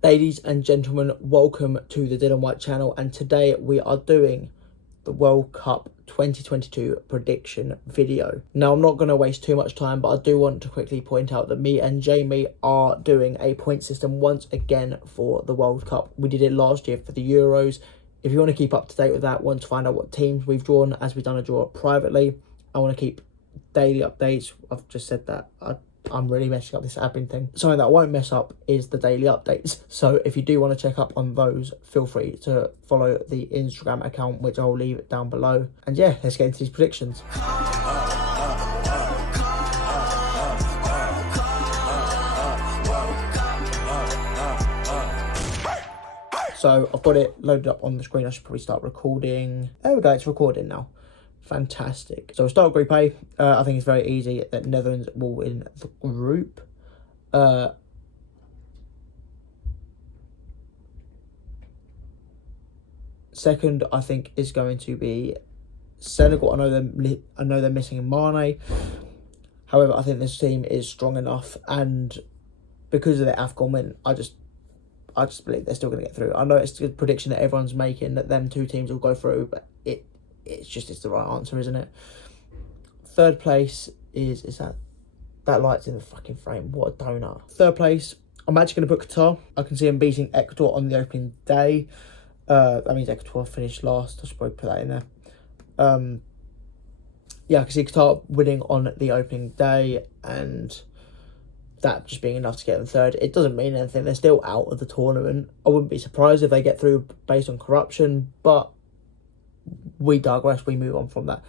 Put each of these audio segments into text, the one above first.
Ladies and gentlemen, welcome to the Dylan White channel, and today we are doing the World Cup 2022 prediction video. Now, I'm not going to waste too much time, but I do want to quickly point out that me and Jamie are doing a point system once again for the World Cup. We did it last year for the Euros. If you want to keep up to date with that, want to find out what teams we've drawn, as we've done a draw privately, I want to keep daily updates. I've just said that. I'm really messing up this admin thing. Something that I won't mess up is the daily updates. So if you do want to check up on those, feel free to follow the Instagram account, which I'll leave it down below. And yeah, let's get into these predictions. So I've got it loaded up on the screen. I should probably start recording. There we go, it's recording now. Fantastic. So we'll start with Group A. I think it's very easy that Netherlands will win the group. Second, I think, is going to be Senegal. I know they're missing Mane. However, I think this team is strong enough, and because of the AFCON win, I just believe they're still going to get through. I know it's a prediction that everyone's making that them two teams will go through, but it's the right answer, isn't it? Third place is that light's in the fucking frame. What a donut. Third place, I'm actually going to put Qatar. I can see them beating Ecuador on the opening day. That means Ecuador finished last. I should probably put that in there. Yeah, I can see Qatar winning on the opening day, and that just being enough to get them third. It doesn't mean anything. They're still out of the tournament. I wouldn't be surprised if they get through based on corruption, but we digress. We move on from that.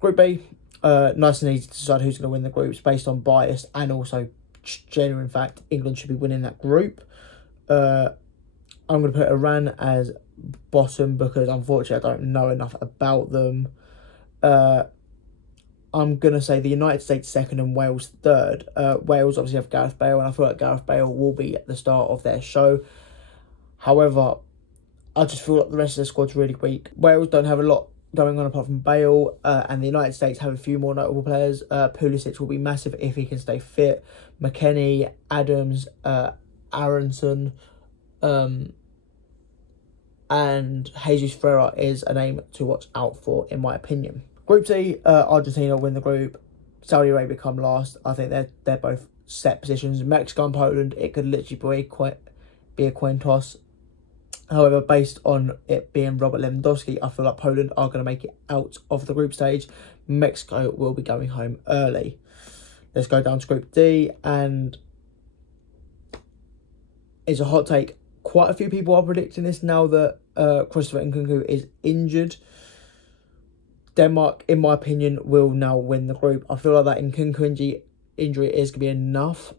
Group B, nice and easy to decide who's going to win the groups based on bias and also genuine fact. England should be winning that group. I'm going to put Iran as bottom because unfortunately I don't know enough about them. I'm going to say the United States second and Wales third. Wales obviously have Gareth Bale, and I feel like Gareth Bale will be at the start of their show. However, I just feel like the rest of the squad's really weak. Wales don't have a lot going on apart from Bale, and the United States have a few more notable players. Pulisic will be massive if he can stay fit. McKennie, Adams, Aronson, and Jesus Ferreira is a name to watch out for, in my opinion. Group C, Argentina win the group. Saudi Arabia come last. I think they're both set positions. Mexico and Poland, it could literally be a coin toss. However, based on it being Robert Lewandowski, I feel like Poland are going to make it out of the group stage. Mexico will be going home early. Let's go down to Group D, and it's a hot take. Quite a few people are predicting this now that Christopher Nkunku is injured. Denmark, in my opinion, will now win the group. I feel like that Nkunku injury is going to be enough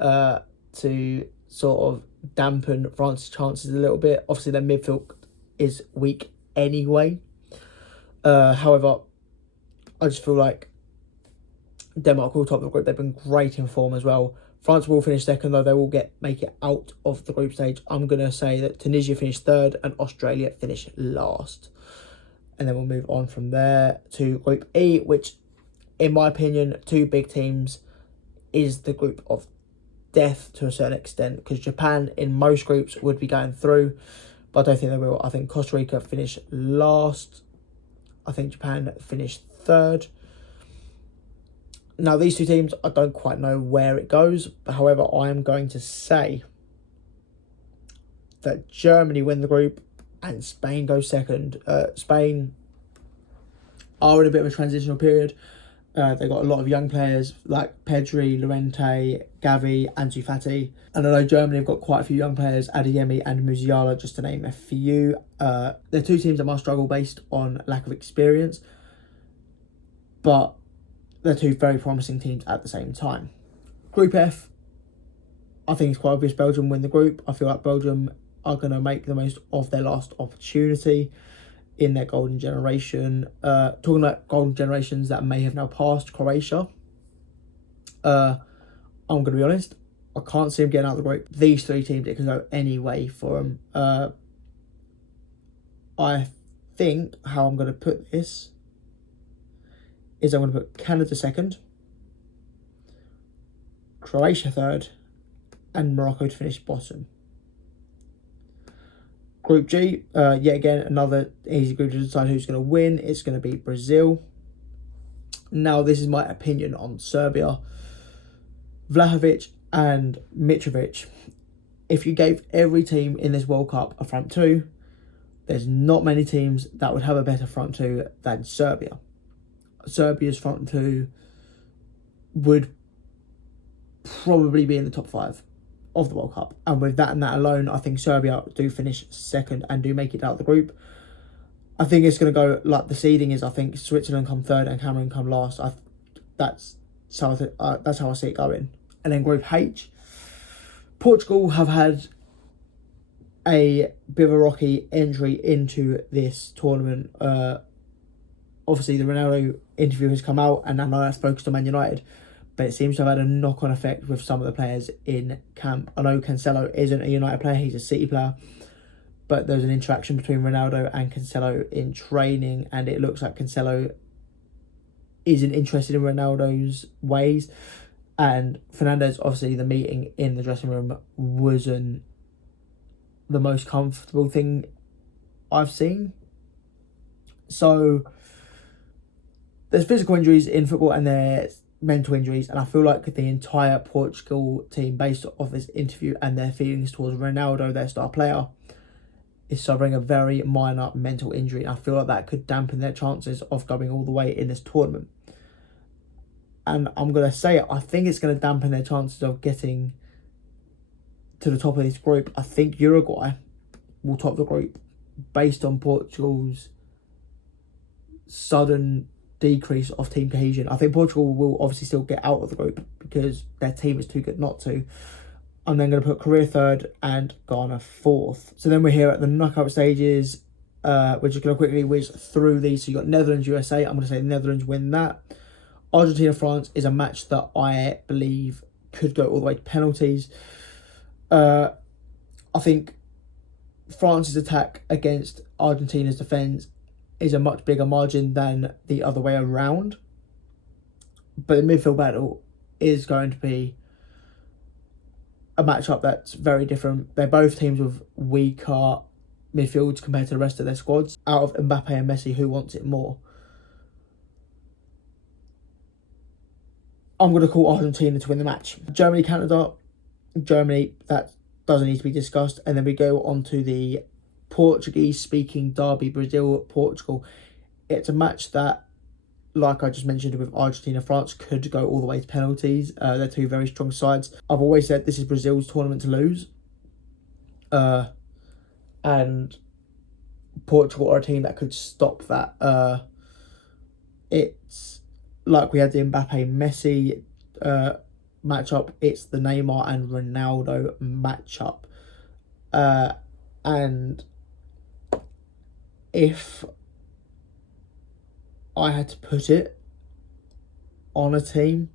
to sort of dampen France's chances a little bit. Obviously, their midfield is weak anyway. However, I just feel like Denmark will top the group. They've been great in form as well. France will finish second, though. They will make it out of the group stage. I'm going to say that Tunisia finished third and Australia finished last. And then we'll move on from there to Group E, which, in my opinion, two big teams is the group of death to a certain extent, because Japan in most groups would be going through, but I don't think they will. I think Costa Rica finished last. I think Japan finished third. Now, these two teams, I don't quite know where it goes. However, I am going to say that Germany win the group and Spain go second. Spain are in a bit of a transitional period. They've got a lot of young players like Pedri, Llorente, Gavi, Ansu Fati. And I know Germany have got quite a few young players, Adeyemi and Musiala, just to name a few. They're two teams that must struggle based on lack of experience, but they're two very promising teams at the same time. Group F, I think it's quite obvious Belgium win the group. I feel like Belgium are going to make the most of their last opportunity in their golden generation. Talking about golden generations that may have now passed, Croatia. I'm going to be honest, I can't see them getting out of the group. These three teams, it can go any way for them. I think how I'm going to put this is I'm going to put Canada second, Croatia third, and Morocco to finish bottom. Group G, yet again, another easy group to decide who's going to win. It's going to be Brazil. Now, this is my opinion on Serbia. Vlahovic and Mitrovic. If you gave every team in this World Cup a front two, there's not many teams that would have a better front two than Serbia. Serbia's front two would probably be in the top 5 of the World Cup. And with that and that alone, I think Serbia do finish second and do make it out of the group. I think it's going to go like the seeding is. I think Switzerland come third and Cameroon come last. That's how I see it going. And then Group H, Portugal have had a bit of a rocky entry into this tournament. Obviously, the Ronaldo interview has come out, and I know that's focused on Man United, but it seems to have had a knock-on effect with some of the players in camp. I know Cancelo isn't a United player, he's a City player, but there's an interaction between Ronaldo and Cancelo in training, and it looks like Cancelo isn't interested in Ronaldo's ways. And Fernandes, obviously, the meeting in the dressing room wasn't the most comfortable thing I've seen. So there's physical injuries in football and there's mental injuries, and I feel like the entire Portugal team, based off this interview and their feelings towards Ronaldo, their star player, is suffering a very minor mental injury, and I feel like that could dampen their chances of going all the way in this tournament. And I'm going to say it, I think it's going to dampen their chances of getting to the top of this group. I think Uruguay will top the group based on Portugal's sudden decrease of team cohesion. I think Portugal will obviously still get out of the group because their team is too good not to. I'm then going to put Korea third and Ghana fourth. So then we're here at the knockout stages. We're just going to quickly whiz through these. So you got Netherlands, USA. I'm going to say the Netherlands win that. Argentina, France is a match that I believe could go all the way to penalties. I think France's attack against Argentina's defence is a much bigger margin than the other way around. But the midfield battle is going to be a matchup that's very different. They're both teams with weaker midfields compared to the rest of their squads. Out of Mbappe and Messi, who wants it more? I'm going to call Argentina to win the match. Germany, Canada. Germany, that doesn't need to be discussed. And then we go on to the Portuguese-speaking derby, Brazil-Portugal. It's a match that, like I just mentioned with Argentina, France could go all the way to penalties. They're two very strong sides. I've always said this is Brazil's tournament to lose. And Portugal are a team that could stop that. It's like we had the Mbappe-Messi matchup. It's the Neymar and Ronaldo matchup. And if I had to put it on a team,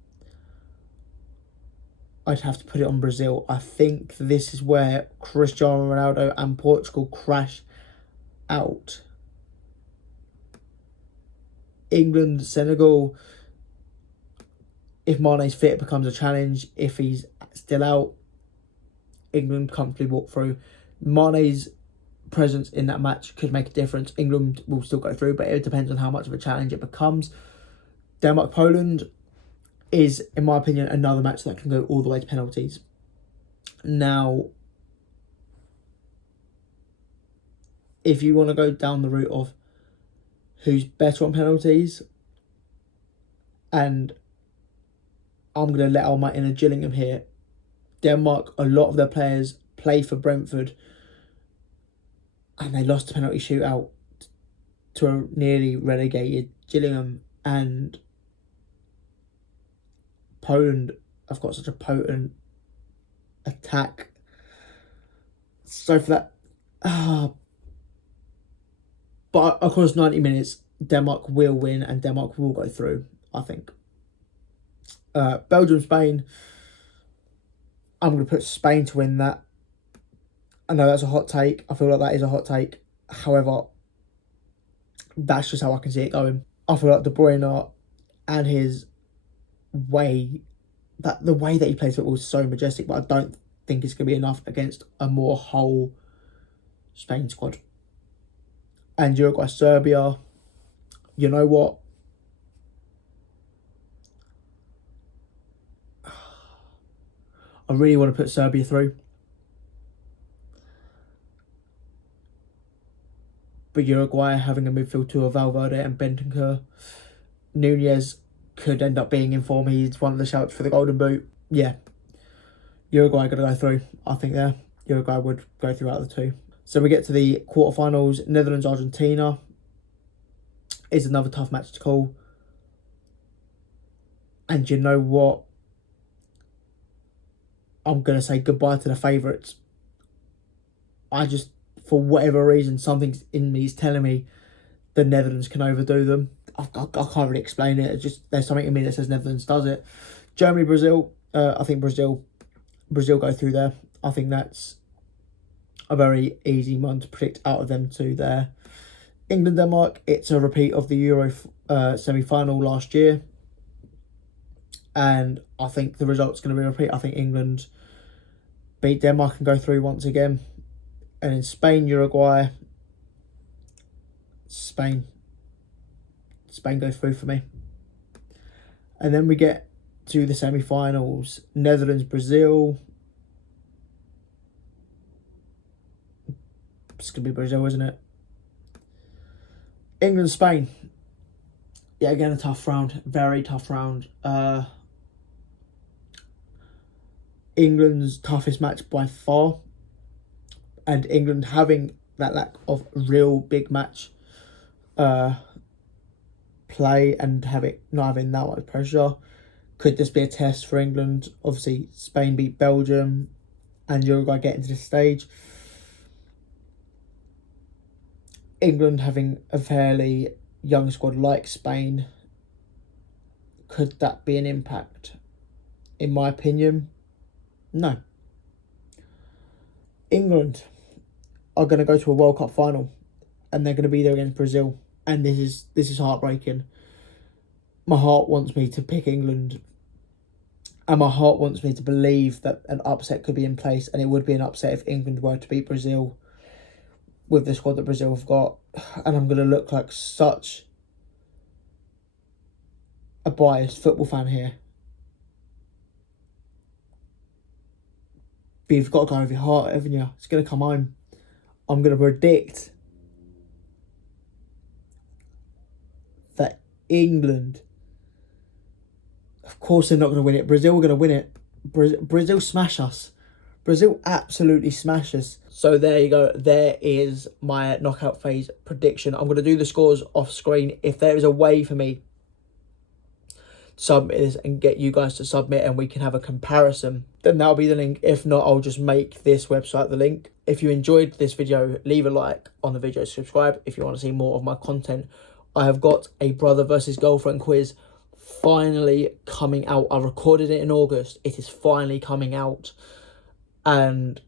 I'd have to put it on Brazil. I think this is where Cristiano Ronaldo and Portugal crash out. England, Senegal, if Mane's fit, it becomes a challenge. If he's still out, England comfortably walk through. Mane's presence in that match could make a difference. England will still go through, but it depends on how much of a challenge it becomes. Denmark-Poland is, in my opinion, another match that can go all the way to penalties. Now, if you want to go down the route of who's better on penalties, and I'm going to let out my inner Gillingham here. Denmark, a lot of their players play for Brentford, and they lost a penalty shootout to a nearly relegated Gillingham. And Poland have got such a potent attack. So for that, but across 90 minutes, Denmark will win and Denmark will go through, I think. Belgium, Spain. I'm going to put Spain to win that. I know that's a hot take. I feel like that is a hot take. However, that's just how I can see it going. I feel like De Bruyne and his way, that the way that he plays football is so majestic, but I don't think it's going to be enough against a more whole Spain squad. And Uruguay, Serbia, you know what? I really want to put Serbia through. But Uruguay having a midfield two of Valverde and Bentancur. Nunez could end up being in form. He's one of the shouts for the Golden Boot. Yeah. Uruguay going to go through. I think there. Uruguay would go through out of the two. So we get to the quarterfinals. Netherlands, Argentina is another tough match to call. And you know what? I'm going to say goodbye to the favourites. I just, for whatever reason, something in me is telling me the Netherlands can overdo them. I can't really explain it. It's just, there's something in me that says Netherlands does it. Germany, Brazil. I think Brazil go through there. I think that's a very easy one to predict out of them two there. England, Denmark. It's a repeat of the Euro semi-final last year. And I think the result's going to be a repeat. I think England beat Denmark and go through once again. And in Spain, Uruguay, Spain goes through for me. And then we get to the semi-finals. Netherlands, Brazil. It's going to be Brazil, isn't it? England, Spain. Yeah, again, a tough round. Very tough round. England's toughest match by far. And England having that lack of real big match play and not having that much pressure. Could this be a test for England? Obviously, Spain beat Belgium and Uruguay getting to this stage. England having a fairly young squad like Spain. Could that be an impact? In my opinion, no. England are going to go to a World Cup final and they're going to be there against Brazil. And this is heartbreaking. My heart wants me to pick England. And my heart wants me to believe that an upset could be in place. And it would be an upset if England were to beat Brazil with the squad that Brazil have got. And I'm going to look like such a biased football fan here. But you've got to go with your heart, haven't you? It's going to come home. I'm going to predict that England, of course they're not going to win it. Brazil are going to win it. Brazil smash us. Brazil absolutely smash us. So there you go. There is my knockout phase prediction. I'm going to do the scores off screen. If there is a way for me to submit this and get you guys to submit and we can have a comparison, then that'll be the link. If not, I'll just make this website the link. If you enjoyed this video, leave a like on the video, subscribe if you want to see more of my content. I have got a brother versus girlfriend quiz finally coming out. I recorded it in August. It is finally coming out. And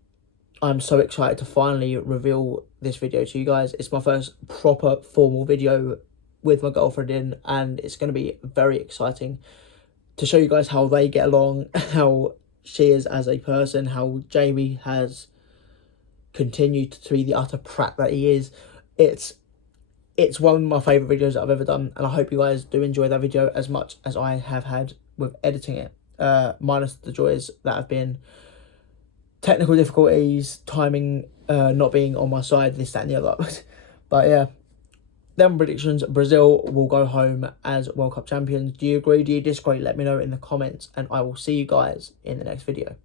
I'm so excited to finally reveal this video to you guys. It's my first proper formal video with my girlfriend in, and it's going to be very exciting to show you guys how they get along, how she is as a person, how Jamie has continued to be the utter prat that he is. It's one of my favourite videos that I've ever done, and I hope you guys do enjoy that video as much as I have had with editing it, minus the joys that have been technical difficulties, timing not being on my side, this, that and the other. But yeah, them predictions. Brazil will go home as World Cup champions. Do you agree? Do you disagree? Let me know in the comments, and I will see you guys in the next video.